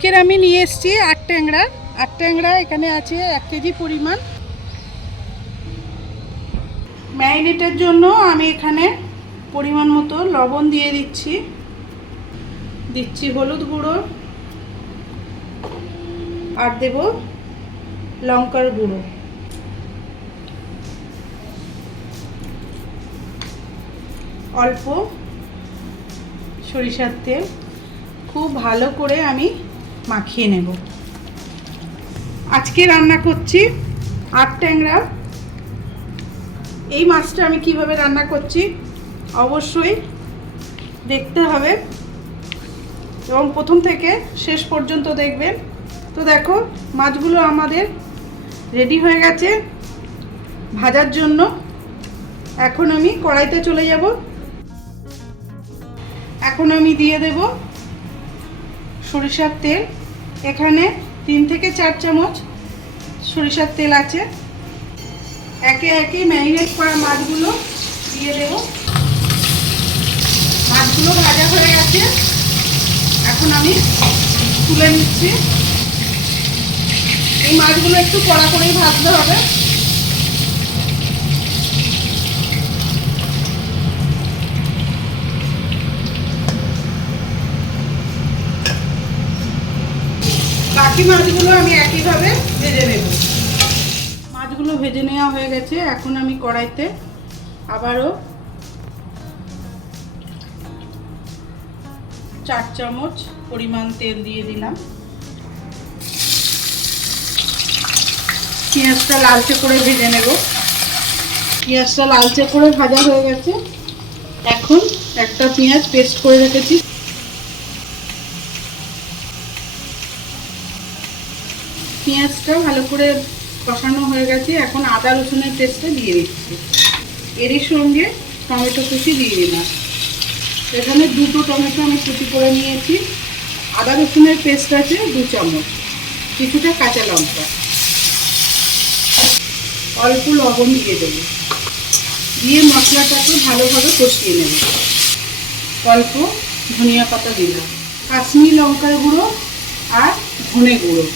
আজকের আমি নিয়ে এসেছি আট ট্যাংরা। আট ট্যাংরা এখানে আছে এক কেজি পরিমাণ। ম্যারিনেটের জন্য আমি এখানে পরিমাণ মতো লবণ দিয়ে দিচ্ছি। দিচ্ছি হলুদ গুঁড়ো। আর দেব লঙ্কার গুঁড়ো। অল্প সরিষার তেল। খুব ভালো করে আমি মাখিয়ে নেব। আজকে রান্না করছি আট ট্যাংরা। এই মাছটা আমি কীভাবে রান্না করছি অবশ্যই দেখতে হবে। এবং প্রথম থেকে শেষ পর্যন্ত দেখবেন। তো দেখো, মাছগুলো আমাদের রেডি হয়ে গেছে ভাজার জন্য। এখন আমি কড়াইতে চলে যাব। এখন আমি দিয়ে দেব সরিষার তেল। এখানে তিন থেকে চার চামচ সরিষার তেল আছে। একে একে ম্যারিনেট করা মাছগুলো দিয়ে দেব। মাছগুলো ভাজা হয়ে গেছে। এখন আমি তুলে নিচ্ছি। এই মাছগুলো একটু কড়া করেই ভাজতে হবে। বাকি মাছগুলো আমি একইভাবে ভেজে নেব। মাছগুলো ভেজে নেওয়া হয়ে গেছে, এখন আমি কড়াইতে আবারও চার চামচ পরিমাণ তেল দিয়ে দিলাম। পেঁয়াজটা লালচে করে ভেজে নেব। পেঁয়াজটা লালচে করে ভাজা হয়ে গেছে। এখন একটা পেঁয়াজ পেস্ট করে রেখেছি। পেঁয়াজটা ভালো করে কষানো হয়ে গেছে। এখন আদা রসুনের পেস্টটা দিয়ে দিচ্ছি। এরই সঙ্গে টমেটো কুচি দিয়ে দিলাম। এখানে দুটো টমেটো আমি কুচি করে নিয়েছি। আদা রসুনের পেস্ট আছে দু চামচ, কিছুটা কাঁচা লঙ্কা। অল্প লবণ দিয়ে দেবো। দিয়ে মশলাটাকে ভালোভাবে কষিয়ে নেব। অল্প ধনিয়া পাতা দিলাম। কাশ্মীর লঙ্কার গুঁড়ো আর ধনে গুঁড়ো।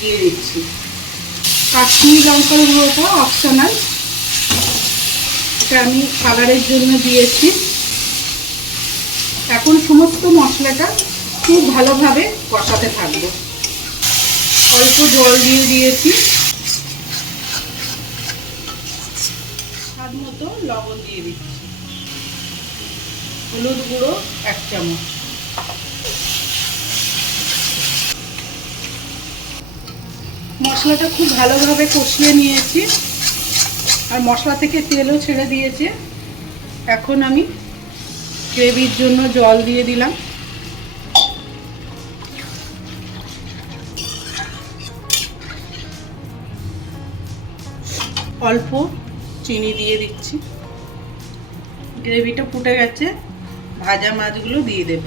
দিয়ে দিচ্ছি। কাশ্মীর লঙ্কার গুঁড়োটা অপশনাল এটা আমি কালারের জন্য দিয়েছি। এখন সমস্ত মশলাটা খুব ভালোভাবে কষাতে থাকব। অল্প জল দিয়ে দিয়েছি। স্বাদ মতো লবণ দিয়ে দিচ্ছি। হলুদ গুঁড়ো এক চামচ। মশলাটা খুব ভালোভাবে কষিয়ে নিয়েছি। আর মশলা থেকে তেলও ছেড়ে দিয়েছে। এখন আমি গ্রেভির জন্য জল দিয়ে দিলাম। অল্প চিনি দিয়ে দিচ্ছি। গ্রেভিটা ফুটে গেছে। ভাজা মাছগুলো দিয়ে দেব।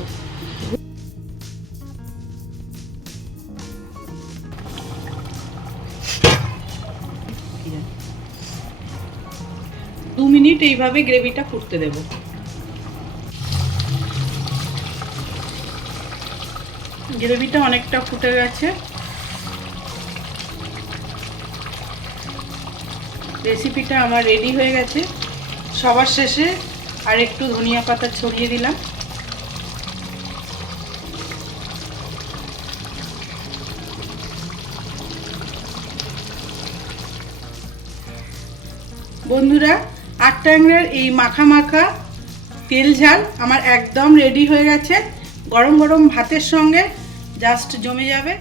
দু মিনিট এইভাবে গ্রেভিটা ফুটতে দেব। গ্রেভিটা অনেকটা ফুটে গেছে। রেসিপিটা আমার রেডি হয়ে গেছে। সবার শেষে আর একটু ধনিয়া পাতা ছড়িয়ে দিলাম। বন্ধুরা আট ট্যাংরার এই মাখা মাখা তেল ঝাল আমার একদম রেডি হয়ে গেছে। গরম গরম ভাতের সঙ্গে জাস্ট জমে যাবে।